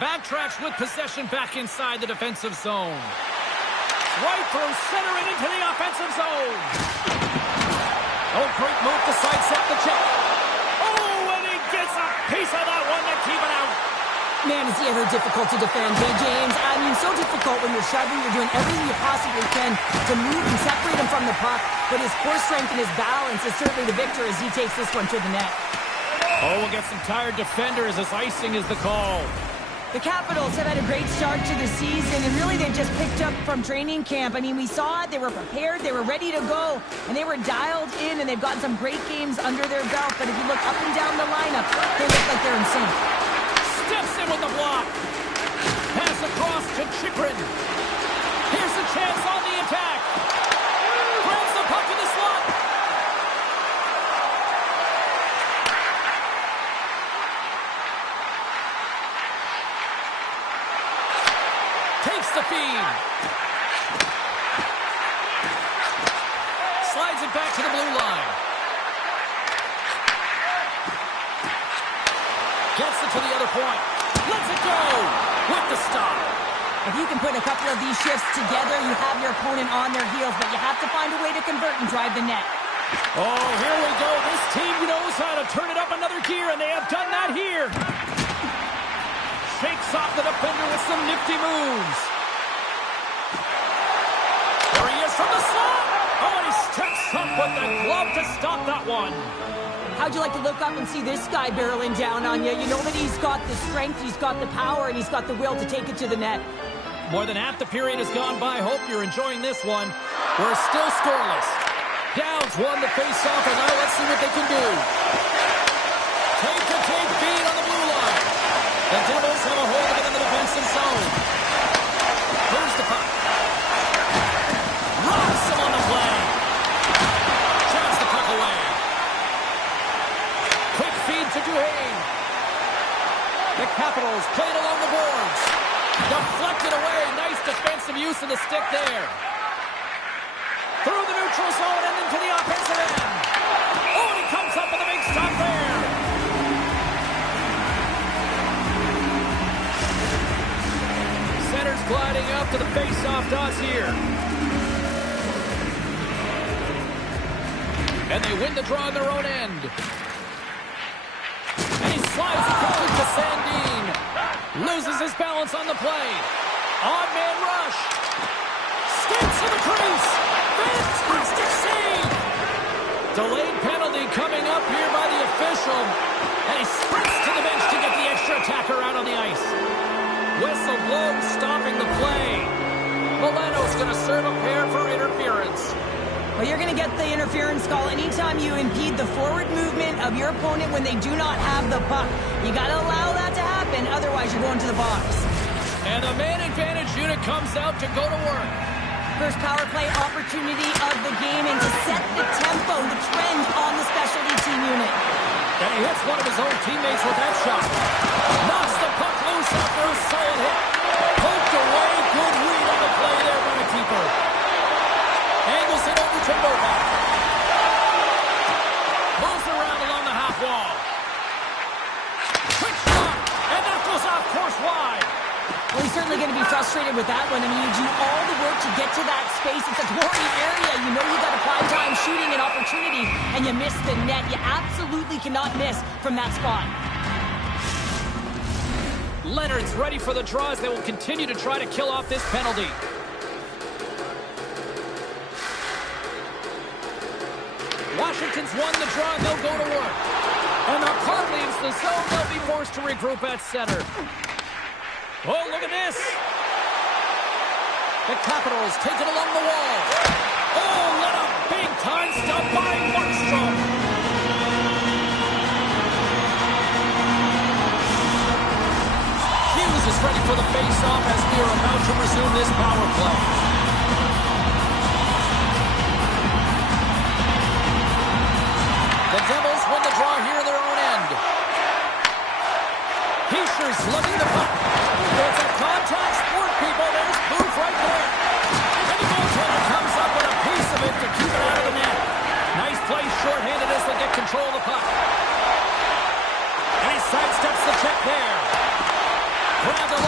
Backtracks with possession back inside the defensive zone. Right through center and into the offensive zone. Oh, great move to sidestep the check. Oh, and he gets a piece of that one to keep it out. Man, is he ever difficult to defend, hey, James? I mean, so difficult when you're shoving, you're doing everything you possibly can to move and separate him from the puck. But his core strength and his balance is certainly the victor as he takes this one to the net. Oh, we'll get some tired defenders as icing is the call. The Capitals have had a great start to the season, and really they've just picked up from training camp. I mean, we saw it, they were prepared, they were ready to go, and they were dialed in, and they've gotten some great games under their belt. But if you look up and down the lineup, they look like they're in sync. Steps in with the block. Pass across to Chychrun. Here's a chance on the attack. Grabs the puck in the slot. Takes the feed. Slides it back to the blue line. Gets it to the other point. Lets it go with the stop. If you can put a couple of these shifts together, you have your opponent on their heels, but you have to find a way to convert and drive the net. Oh, here we go. This team knows how to turn it up another gear, and they have done that here. Shakes off the defender with some nifty moves. There he is from the slot. Oh, and he steps up with the glove to stop that one. How'd you like to look up and see this guy barreling down on you? You know that he's got the strength, he's got the power, and he's got the will to take it to the net. More than half the period has gone by. Hope you're enjoying this one. We're still scoreless. Downs won the face-off, and now let's see what they can do. Take-to-take feed on the blue line. The Devils have a hold of it in the defensive zone. Here's the puck. Rocks him on the play. Shots the puck away. Quick feed to Duhaime. The Capitals played along the boards. Deflected away. Nice defensive use of the stick there. Through the neutral zone and into the offensive end. Oh, and he comes up with a big stop there. Center's gliding up to the face-off dots here. And they win the draw on their own end. And he slides it quickly to Sandin. Loses his balance on the play. Odd man rush. Skates to the crease. Fantastic save. Delayed penalty coming up here by the official. And he sprints to the bench to get the extra attacker out on the ice. Whistle blown, stopping the play. Milano's going to serve a pair for interference. Well, you're going to get the interference call anytime you impede the forward movement of your opponent when they do not have the puck. You got to allow that to happen, otherwise you're going to the box. And the man advantage unit comes out to go to work. First power play opportunity of the game, and to set the tempo, the trend on the specialty team unit. And he hits one of his own teammates with that shot. Knocks the puck loose after a solid hit. Poked away, good read on the play there by the keeper. Angles it over to Novak. Moves around along the half wall. Quick shot, and that goes off course wide. Well, he's certainly going to be frustrated with that one. I mean, you do all the work to get to that space. It's a glory area. You know you got a prime time shooting an opportunity, and you miss the net. You absolutely cannot miss from that spot. Leonard's ready for the draw as they will continue to try to kill off this penalty. Washington's won the draw, and they'll go to work. And the puck leaves the zone. They'll be forced to regroup at center. Oh, look at this. The Capitals take it along the wall. Oh, what a big-time stop by Markstrom. Hughes is ready for the face-off as we are about to resume this power play. The Devils win the draw here in their own end. Heischer's lugging the puck. It's a contact sport, people. There's proof right there. And the goaltender comes up with a piece of it to keep it out of the net. Nice play shorthanded as they get control of the puck. And he sidesteps the check there. Grab the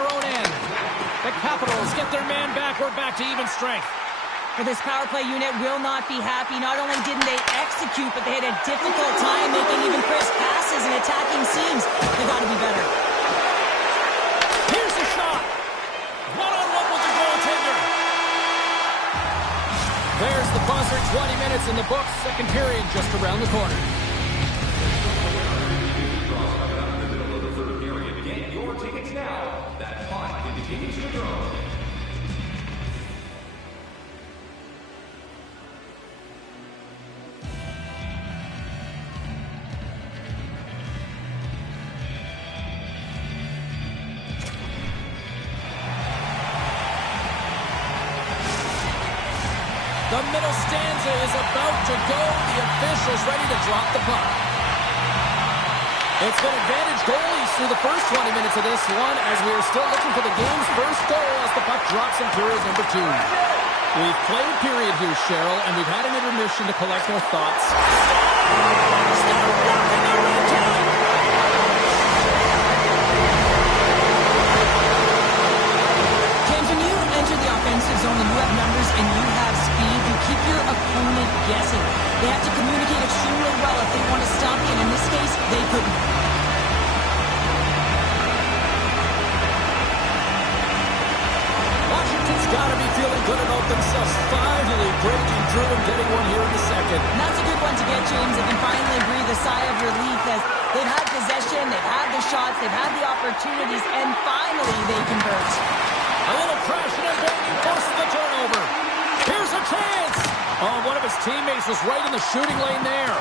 their own end. The Capitals get their man back. We're back to even strength. Well, this power play unit will not be happy. Not only didn't they execute, but they had a difficult time making even crisp passes and attacking seams. They got to be better. Here's the shot. One-on-one with the goaltender. There's the buzzer. 20 minutes in the books. Second period just around the corner. Get your tickets now. That fine indicates your drone. The middle stanza is about to go. The officials ready to drop the puck. It's been advantage goalies through the first 20 minutes of this one as we are still looking for the game's first goal as the puck drops in period number 2. We've played a period here, Cheryl, and we've had an intermission to collect our thoughts. James, when you enter the offensive zone and you have numbers and you have speed, you keep your opponent guessing. They have to communicate extremely well if they want to stop you, and in this case, they couldn't. Washington's got to be feeling good about themselves, finally breaking through and getting one here in the second. And that's a good one to get, James. They can finally breathe a sigh of relief as they've had possession, they've had the shots, they've had the opportunities, and finally they convert. A little crashing and banging forces the turnover. Here's a chance. Oh, one of his teammates was right in the shooting lane there.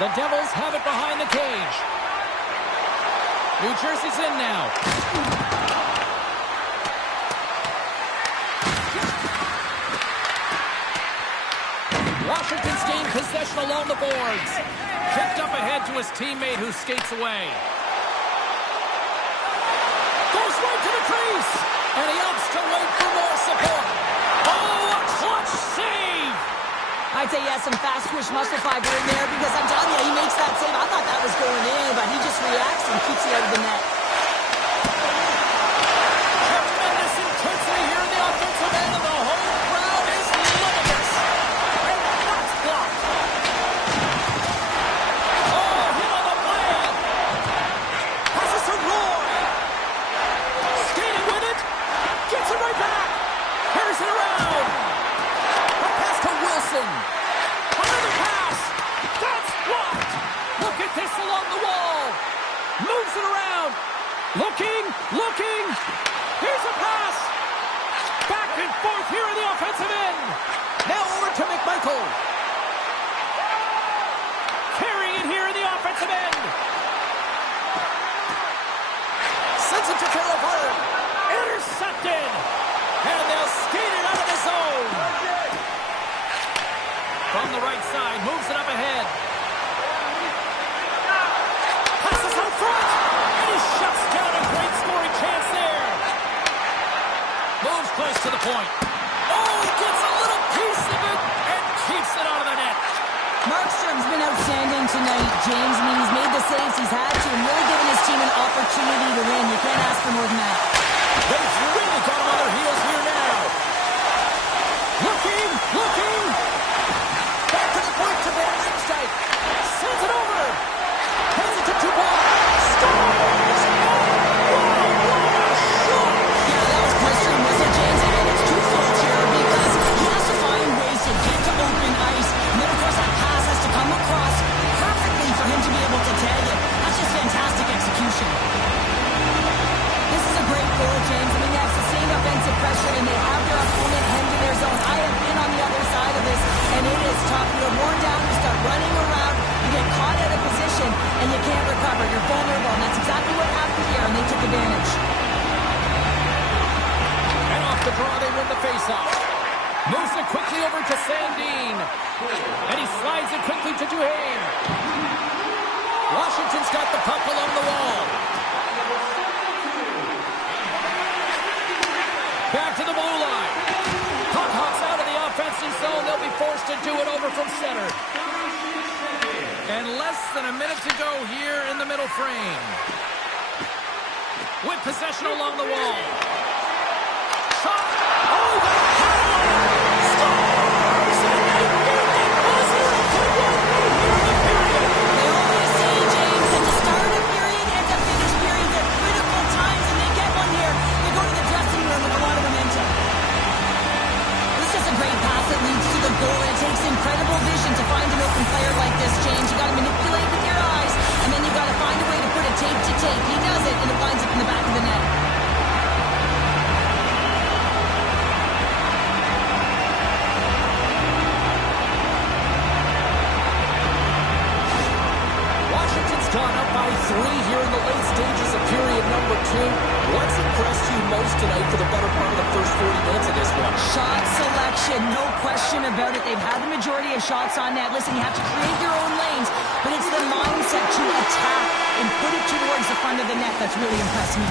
The Devils have it behind the cage. New Jersey's in now. Washington's gained possession along the boards. Kicked up ahead to his teammate who skates away. Goes right to the crease. And he opts to wait for more support. Oh, a clutch save. I'd say he has some fast twitch muscle fiber in there because I'm telling you, he makes that save. I thought that was going in, but he just reacts and keeps it out of the net. Tremendous intensity here in the offensive end, and the whole crowd is loving this. And that's blocked. Oh, hit on the blade. Passes to Roy. Skating with it. Gets it right back. Here's it around. A pass to Wilson. Another pass. That's blocked. Look at this along the wall. Moves it around. Looking. Here's a pass. Back and forth here in the offensive end. Now over to McMichael. Carrying it here in the offensive end. Sends it to Carol Hart. Intercepted. And they'll skate it out of the zone. From the right side, moves it up ahead. Passes out front. And he shuts down a great scoring chance there. Moves close to the point. Oh, he gets a little piece of it and keeps it out of the net. Markstrom's been outstanding tonight, James. I mean, he's made the saves he's had to and really given his team an opportunity to win. You can't ask for more than that. They've really got him on their heels here now. Looking. Back to the point to Van Riemsdyk. Sends it over. Hands it to Dubois. Scores! Yeah, that was questioned, was it, James? And it's twofold here because he has to find ways to get to open ice. And then, of course, that pass has to come across perfectly for him to be able to tag it. That's just fantastic execution. This is a great goal, James. I mean, they have sustained offensive pressure, and they have their opponent hemmed in their zone. I have been on the other side of this, and it is tough. You're worn down, you start running around, you get caught out of position, and you can't recover. You're vulnerable, and that's exactly what happened here, and they took advantage. And off the draw, they win the faceoff. Moves it quickly over to Sandin. And he slides it quickly to Duhaime. Washington's got the puck along the wall. Back to the blue line. Puck hops out of the offensive zone. They'll be forced to do it over from center. And less than a minute to go here in the middle frame. with possession along the wall. Shot. Oh, the Capitals scores! And they make it buzzer to one lead here in the period. They always say, James, that the start of period and the finish period are critical times, and they get one here. They go to the dressing room with a lot of momentum. This is a great pass that leads to the goal, and it takes incredible vision to find an open player like this, James. You got to manipulate with your eyes, and then you got to find a way to put it tape to tape. He does it, and it winds up in the back of the net. Washington's gone up by 3 here in the late stages of period number 2. What's impressed you most tonight for the better part of the first 40 minutes of this one? Shot selection, no question about it. They've had the majority of shots on net. Listen, you have to create your own lanes, but it's the mindset to attack and put it towards the front of the net that's really impressed me.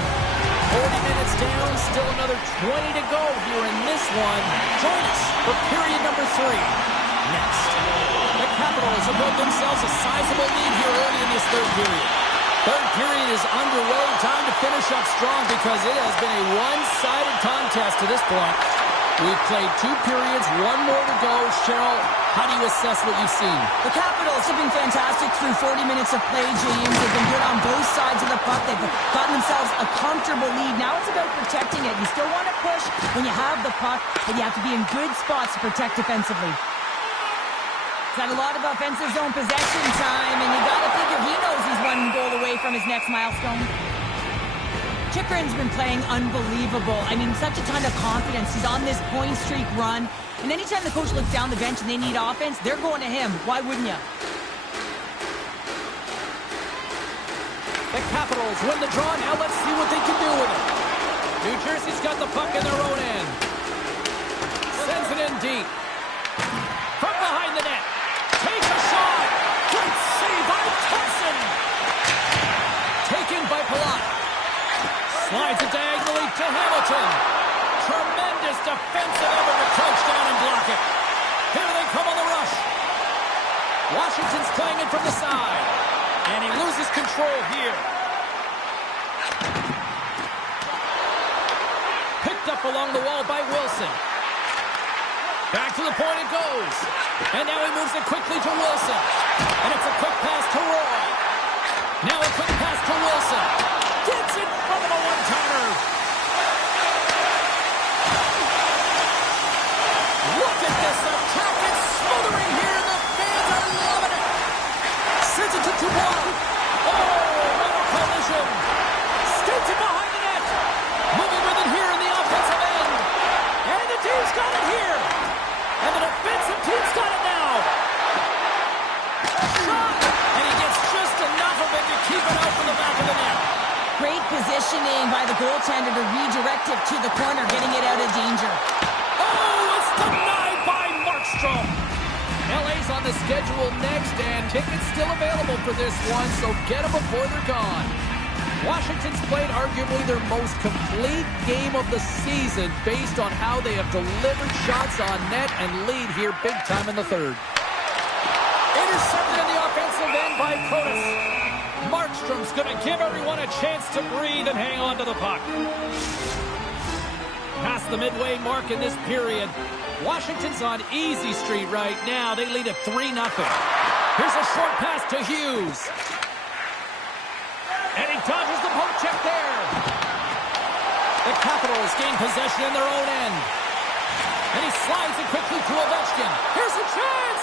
40 minutes down, still another 20 to go here in this one. Join us for period number 3. Next, the Capitals have built themselves a sizable lead here early in this third period. Third period is underway. Time to finish up strong because it has been a one-sided contest to this point. We've played 2 periods, 1 more to go. Cheryl, how do you assess what you've seen? The Capitals have been fantastic through 40 minutes of play, James. They've been good on both sides of the puck. They've gotten themselves a comfortable lead. Now it's about protecting it. You still want to push when you have the puck, but you have to be in good spots to protect defensively. He's had a lot of offensive zone possession time, and you got to figure he knows he's 1 goal away from his next milestone. Chychrun's been playing unbelievable. I mean, such a ton of confidence. He's on this point streak run. And anytime the coach looks down the bench and they need offense, they're going to him. Why wouldn't you? The Capitals win the draw. Now let's see what they can do with it. New Jersey's got the puck in their own end. Sends it in deep. From behind the net. Take a shot. Good save by Thompson. Taken by Palat. Slides it diagonally to Hamilton. Tremendous defensive effort to crouch down and block it. Here they come on the rush. Washington's playing it from the side. And he loses control here. Picked up along the wall by Wilson. Back to the point it goes. And now he moves it quickly to Wilson. And it's a quick pass to Roy. Now a quick pass to Wilson. Gets in front of a one-timer. Look at this attack. It's smothering here. The fans are loving it. Sends it to Dubois. Oh, what a collision. Skates it behind the net. Moving with it here in the offensive end. And the team's got it here. And the defensive team's got it now. Shot. And he gets just enough of it to keep it out from the back of the net. Great positioning by the goaltender to redirect it to the corner, getting it out of danger. Oh, it's denied by Markstrom. LA's on the schedule next, and tickets still available for this one, so get them before they're gone. Washington's played arguably their most complete game of the season based on how they have delivered shots on net and lead here big time in the third. Intercepted in the offensive end by Protas. Markstrom's going to give everyone a chance to breathe and hang on to the puck. Past the midway mark in this period. Washington's on easy street right now. They lead at 3-0. Here's a short pass to Hughes. And he dodges the poke check there. The Capitals gain possession in their own end. And he slides it quickly to Ovechkin. Here's a chance!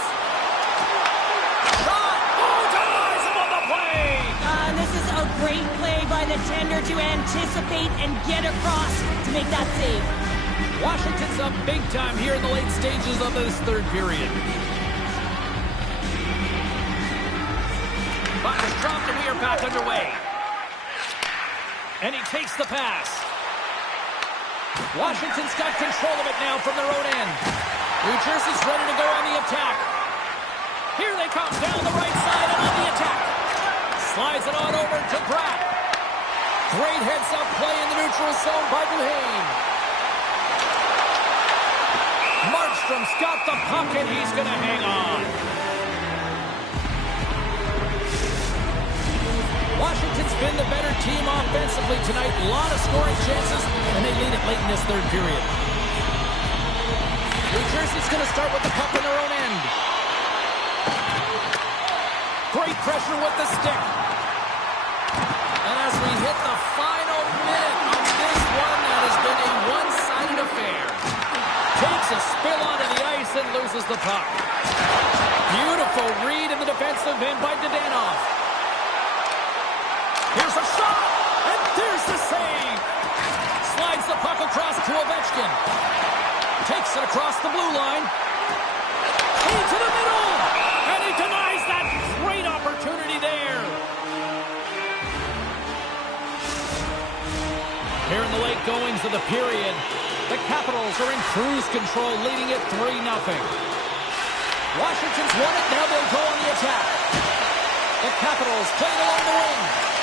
Shot! Oh, denies him on the play! This is a great play by the tender to anticipate and get across to make that save. Washington's up big time here in the late stages of this third period. Puck is dropped and we are back underway. And he takes the pass. Washington's got control of it now from their own end. New Jersey's ready to go on the attack. Here they come down the right side and on the attack. Slides it on over to Pratt. Great heads-up play in the neutral zone by Duhaime. Markstrom's got the puck and he's going to hang on. Washington's been the better team offensively tonight. A lot of scoring chances, and they lead it late in this third period. New Jersey's going to start with the puck in their own end. Great pressure with the stick. And as we hit the final minute on this one, that has been a one-sided affair. Takes a spill onto the ice and loses the puck. Beautiful read in the defensive end by Dadonov. Here's a shot, and there's the save. Slides the puck across to Ovechkin. Takes it across the blue line. Into the middle, and he denies that great opportunity there. Here in the late goings of the period, the Capitals are in cruise control, leading it 3-0. Washington's won it, now they'll go on the attack. The Capitals playing along the wing.